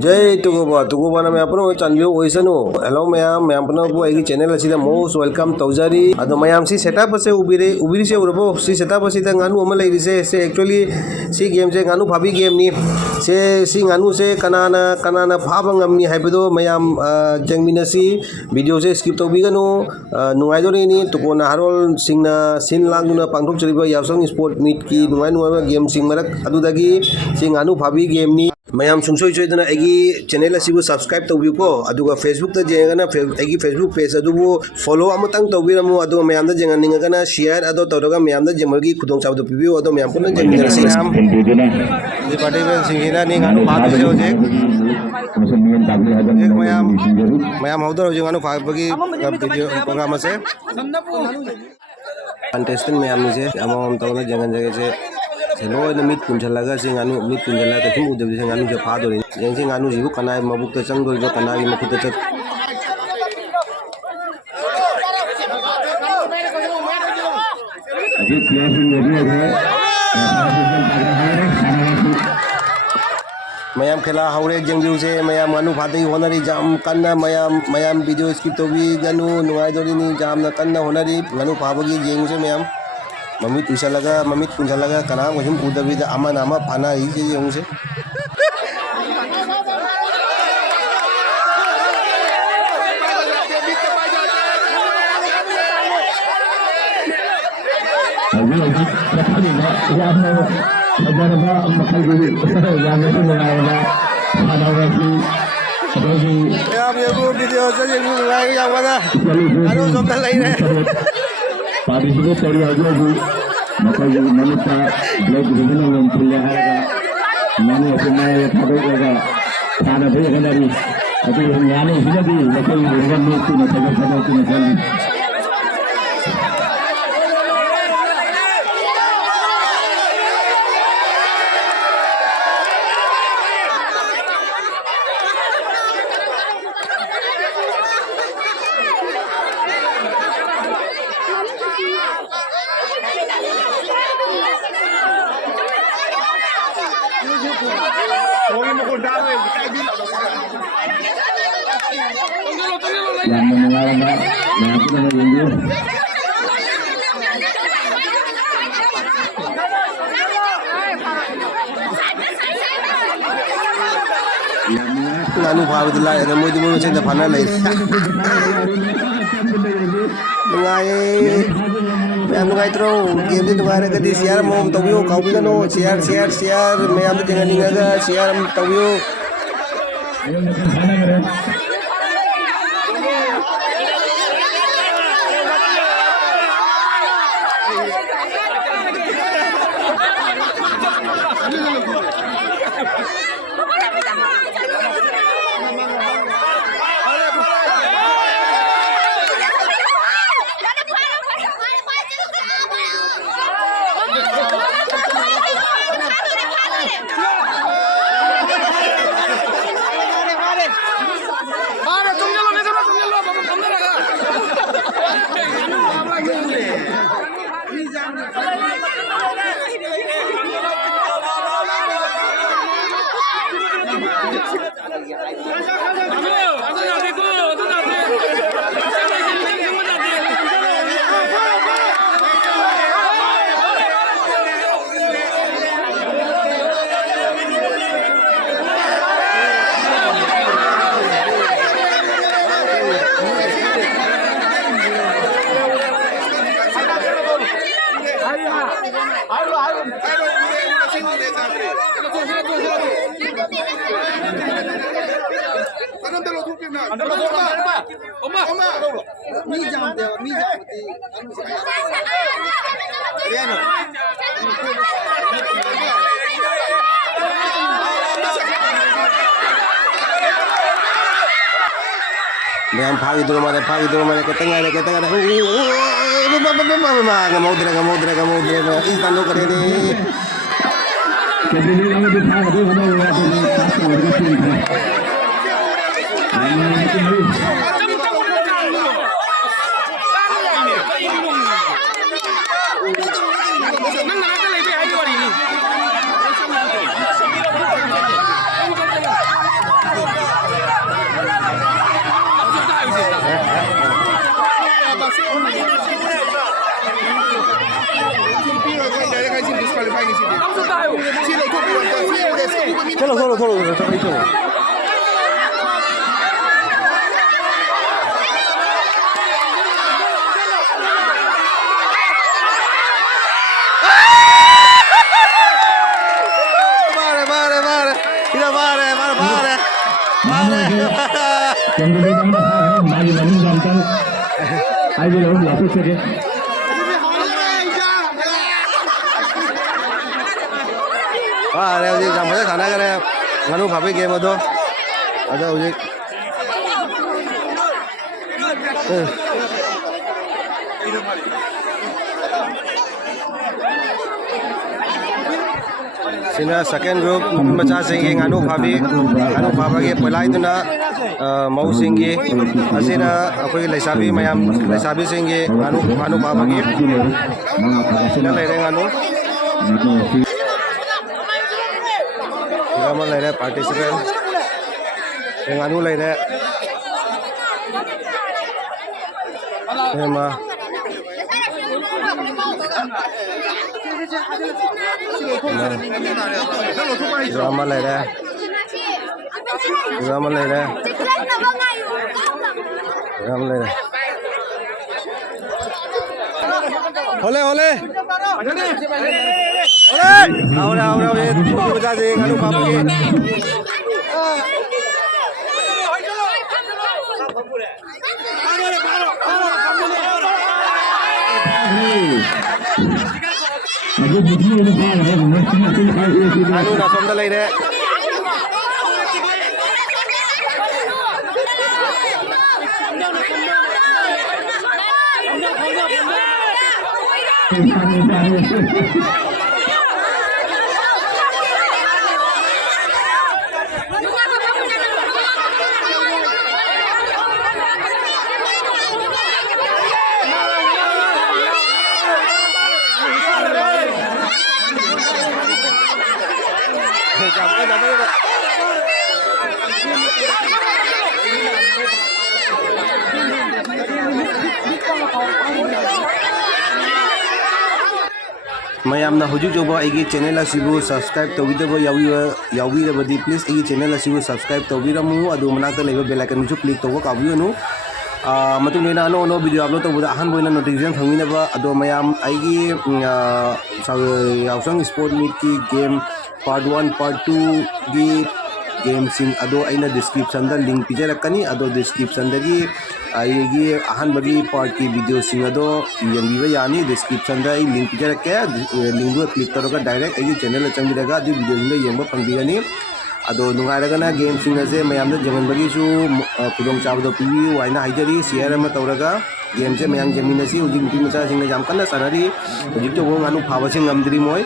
जय तुगोबा ना मैं अपनो चांदियो ओइसनो हेलो मैम अपनो बो एगी चैनल असिदा मोस्ट वेलकम तौजारी अदो मैम सी सेटअप से उबिरी से उरबो सी सेटअप असिदा गानु अमा लेरिसे से एक्चुअली सी गेम से गानु फाबी गेम नि से सी गानु से कनाना फाबा ngamni हाइबदो मैम जेंगमिनसी वीडियो से स्किप तौबिगनो नुआइदोनि नि तुकोना हारोल सिंगना सिन लांगुना पांथोक चरिबा यावसंग स्पोर्ट मीट की नुआइ गेम सिंग मरक अदुदगी सी गानु फाबी गेम नि मैम सुंसोई सोइदना एगी चैनल असिबु सब्सक्राइब तौबिको अदुगा फेसबुक ता जेंगना एगी फेसबुक पेज अदुबु फॉलो अमतंग तौबिरमु अदु मैम दा जेंगनिंगना शेयर अदो तौरगा मैम दा जेमरगी खुदोंग चाबदो पिबियो अदो मैम पुन जेंगनिंगसी मैम दि पार्टिसिपेंट सिंगिना नि गानु फादो होजे मैम हौदर होजे गानु फाबगी वीडियो प्रोग्राम से कंटेस्टेंट मैम नि से अमम तौना जेंगन जगे से हेलो इन मीट पुंजलागा से गानु मीट पुंजला त तुम उदे से गानु जे फादो रे से गानु जिबु कनाय मबुक त चंग दो कनागी मखुत त मैम खेला हौरे जेंगजू से मैम गानु फादई होनरी जाम कन्ना मैम वीडियो स्किप तो भी गानु नुआई दोरी नि जाम न कन्ना होनरी गानु फाबगी जेंगजू से मैम मम्मी पुंजलागा कना को उदबीद अमा नामा फाना ही जे yung से वीडियो से पार्टिसिपेट करी आजू मतलब मनुष्य ब्लैक डिवीजन में खुले आएगा मैंने अपने नए फादर का खाना भी करी अभी यानी इसलिए भी लेकिन रिवर में की मतलब की मतलब yang mengenalnya yang kita menunggu nganu फाबदला एगा Modi मोन से फाना ले ngai मैम ngai त्रो गेम दि दुगारे गदि शेयर मोम तबियो काउबिगनो शेयर मैम दि जेंगनिंगा शेयर तबियो Dengan pagi dulu mana ketengah ngamudre instant करे दे Jadi ini lagi dipakai tu mana ya tu pasti orang tu ni. चलो चलो चलो चलो चलो 잠깐만 사나가래 nganu phabe game ado ada ujik sina second group macha singi nganu phabage pelai tuna mau singi asina akoi leisabi mayam leisabi singi nganu phabage sina lere nganu Kamu lere participant nganu lereema drama lere Ole ole ahora ye tu बजा से nganu phabage nganu na somda lai de mayamna hujik joba igi channel asibu subscribe tawidaba yawirabadi please igi channel asibu subscribe tawiramu adu manata leba bell icon ju click tawba kabiyonu matungena no video upload tawda ahan boina notification thanginaba adu mayam igi yausang sport meet ki game part 1 part 2 gi game sing ado aina description da link pijarakani ado description dagi aigi ahan bagi part ki video sing ado yangbiba yani description da link pijarake link do click toroga direct aigi channel changiraga di video inda yengba pangdigani ado nungairaga na game sing ase mayamda jangan bagi su kudong chabdo piwi waina haijari share ma toroga game je mayang jaminasi ujing tim cha sing jam kana sarari ujik to nganu phaba sing ngamdri moi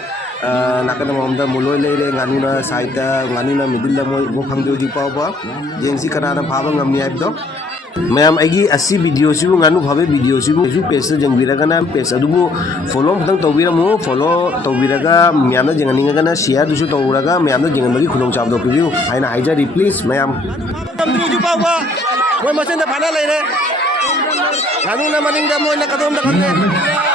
nakana mamda muloi leire nganu na saida nganu na middle la moi bo phangdo ji pawba jengsi kana na phaba ngamni aibdo ma'am असी video गानू भावे video page जंगीरगना page अदुबु follow खतंग तौबीरमु follow तौबीरगा ma'am जेंगनिंगना share दुसु तौरगा मैम जेंगनबगी खुदों चाबदो पिबिउ हाइना हाइजरी प्लीज मैम तमदुजु पावा मोय मसेंदा फाना लेरे गानू ना मनिंगा मोय ना कदम दा खने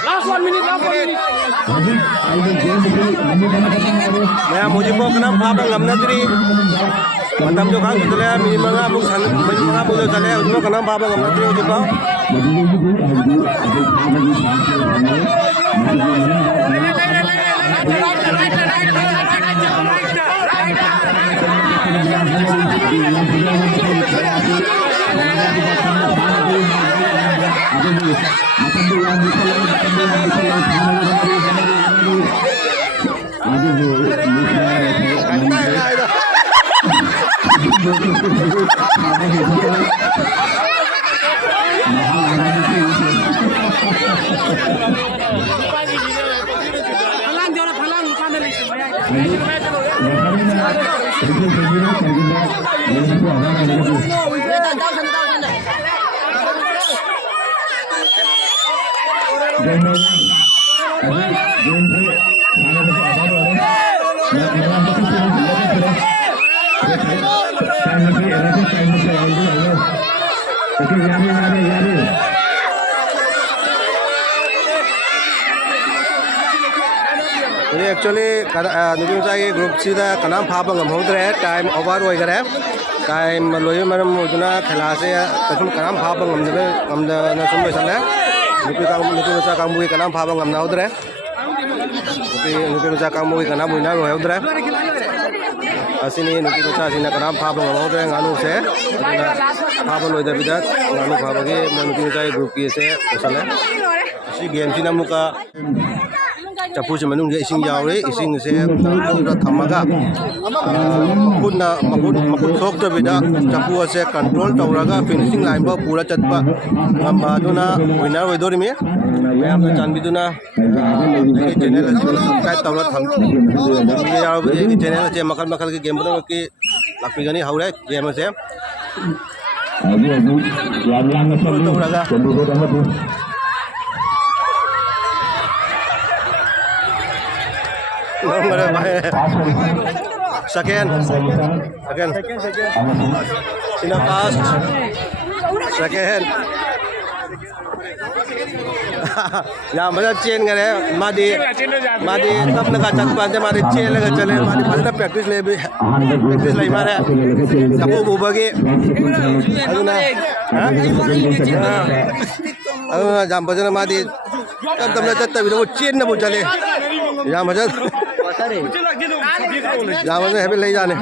Last 1 minute, last 1 minute. Maya muji po kanam papa ngamnadri matam jo khang chale mi manga mu san mi manga bu jo chale usmo kanam papa ngamnadri jo pa Phalang jora phalang kan le actually nujung sai group sida kanam phaba ngam hodre time over hoy gare time loye manam mujuna khela se kasum kanam phaba ngam de na sum sale nupi sa kang bui kanam phaba ngam na hodre nupi sa kang bui kanam bui na hodre asini nupi sa sina kanam phaba ngam hodre nganu se phaba loy de bidat nganu phaba ge nupi sa group ki se sale si game sina muka chapu se manung ge ising yaw re ising se pura thamaga makut thok to bida chapu se control tawraga finishing line ba pura chatpa ngamba duna winner wedori me mayam na chanbiduna channel subscribe tawra tham yaw ge channel che makal ge game bana ki lakpi gani haure game se tawraga Second. Sina fast. Second. Yang macam chain kan ya, madi tap nak cat panjang madi chain lagi cale, madi pasal practice lagi mana? Kamu bubagi, aduna jam pasal madi tap nak cat tapi tu chain nak cale, yang macam yang macam hebat lagi jane.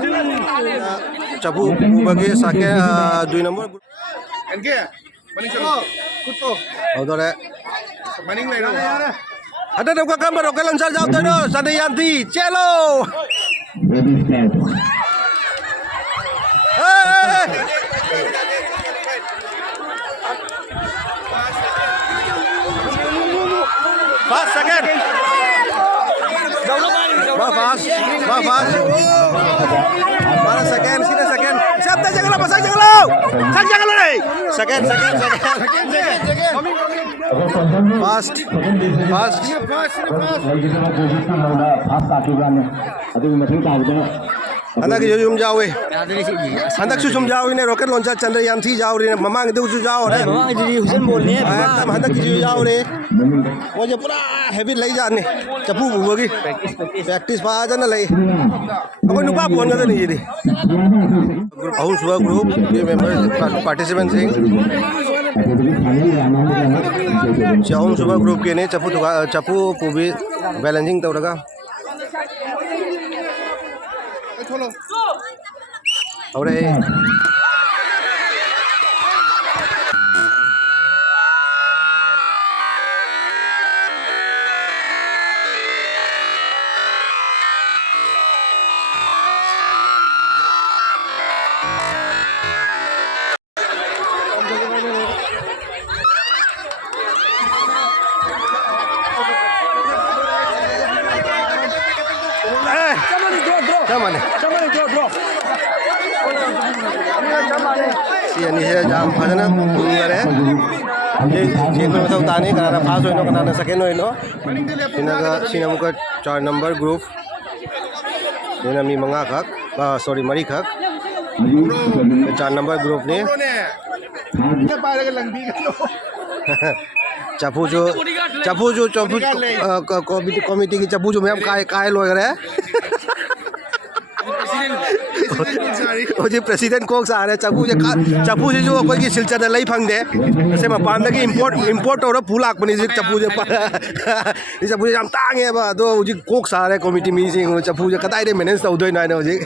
Capu bubagi sakit 2 nombor. Auto deh. Ada dua gambar oke lancar jauh terus. Sandiyanti, cello. Fast second. Fast. Mana second, sini second. Siap dah jangan pasang jangan lo. Jangan lo deh. Second. Fast. Handa ki jum jawe. Handa ki jum jawe ne rocket launcher Chandrayaan 3 jawe ne mamang de ju jawe ne. Mamang jadi Husain Bolt ni. Tam handa ki ju jawe ne. Wo je pura heavy lai jan ne. Chapu bu gi. Practice pa jan lai. Ko nu pa pon ga ni ji. Group ahun suba group के members participants हैं चाहूँ सुबह group के ने चप्पू पूबी balancing तो रखा और ini saya jam pada tunggu ya. Jadi kalau tahu tani karena pas itu karena second itu, sini muka 4 number group. Ini kami mengakak, sorry marikak. 4 number group ni. Chapu jo komite की chapu jo ma'am काय लोग रहे ओ जी president Coke सा रहे chapu जी जो कोई की सिलचर लाई फंगदे ऐसे मपान दगी इंपोर्ट और फुलाक बनी जी chapu जे ये chapu जे हम तांगे बा तो जी कोक सा रहे कमिटी मीटिंग chapu जे कताई दे मैनेज तो उदय नाय जी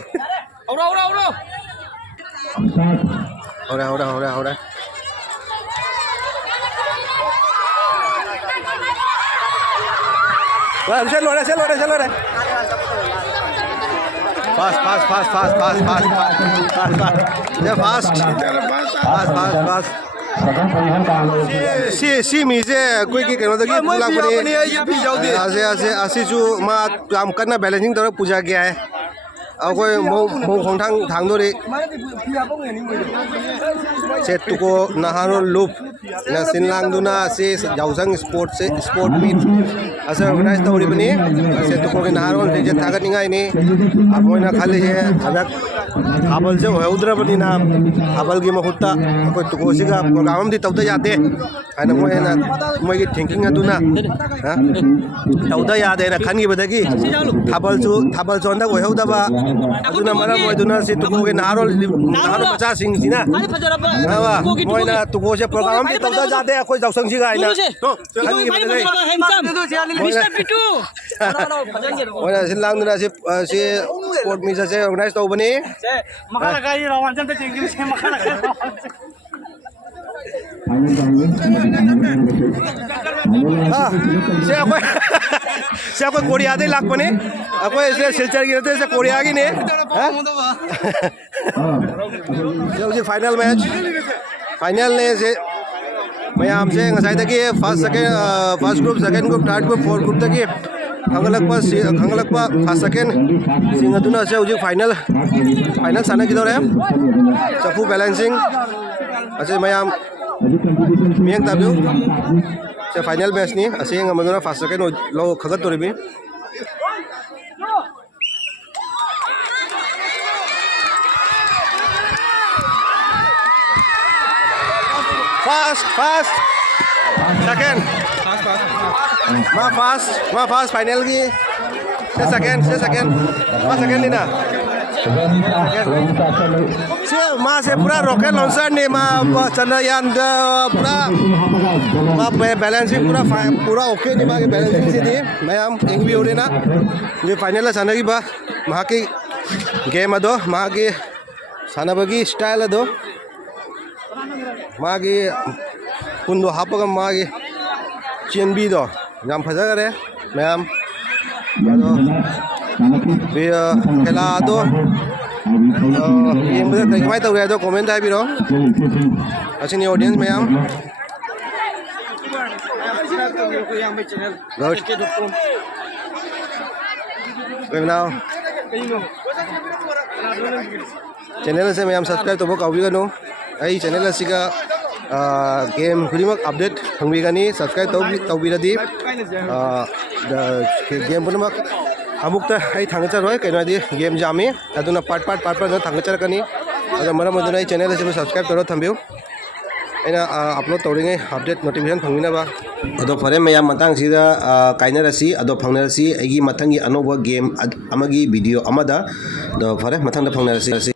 औरा Wah, se lo re. Fast. Yeah, fast. Si mi se कोई की कहना था कि पूरा बने ऐसे जो माँ काम करना बैलेंसिंग तरह पूजा किया है अब कोई मो थांग दो रे से तुको नहारो लूप ना सिनलांग दुना से जाउसंग स्पोर्ट मीट ऐसे ऑर्गेनाइज तो हो रही बनी से तुको के नहारो रिजन थागत निगा इन्हें अब वो ना खाली है अब हाबल से वो उधर बनी ना हाबल की महुत्ता कोई तुको उसी का प्रोग्राम भी तब तो जाते है ना वो है ना मुझे थिंकिंग है तू ना तब तो याद है ना खान की बता की हाबल चो अंदर वो है उधर बा अदुना मरा मोय दुना से तुको के नारो बचा सिंह जी ना हां मोय ना तुको से प्रोग्राम भी तब जाते हैं कोई जाउसंग जी गाय ना तो खानी मिस्टर पिटू मोय ना सिलांग दुना से स्पोर्ट मीट से ऑर्गेनाइज तो बने मखा लगाई रवान जन ते इंग्लिश में मखा लगा से कोई कोरिया दे लाख बने कोई ऐसे सिलचर की रहते से कोरिया की ने जो फाइनल मैच फाइनल ने से मैम से ngасai tadi first group second group third group fourth group tadi khangalakpa first second singaduna se uji final sana kita orang chapu balancing aje ma'am mieng tabu se final match ni ase ngamaduna first second lo khagat toribi fast second ma fast final ki se second ma second ni na से पूरा rocket launcher ने चंद्रयान पूरा balancing पूरा okay नहीं माँ balancing से थी ma'am इंग भी हो रही ना ये फाइनल साना की वहाँ की गेम अदो वहाँ की साना बगी स्टाइल अदो वहाँ की कुंदो हापगा वहाँ की चेन भी दो नाम फंसा करे मैम खेला दो ये मुझे कहीं तो रहे तो कमेंट है भी रो अच्छी नहीं ऑडियंस में हम चैनल से मैं सब्सक्राइब तो काउबी करूँ आई चैनल का गेम खुद अपडेट हंगनी सब्सक्राइब तौबी गेम अमुक्ता आई थांगचरoi कइनोदि गेम जामी अदुना पार्ट थांगचरकनी अदा मरम अदुना आई चैनल से सब्सक्राइब करो थंबियो अना अपलोड तौरिङै अपडेट नोटिफिकेशन फंगिनबा अदो फरे मयाम मतंग सिदा काइनरसी अदो फंगनरसी आइगी मथंगी अनोबा गेम अमगी वीडियो अमदा दो फरे मथंग फंगनरसी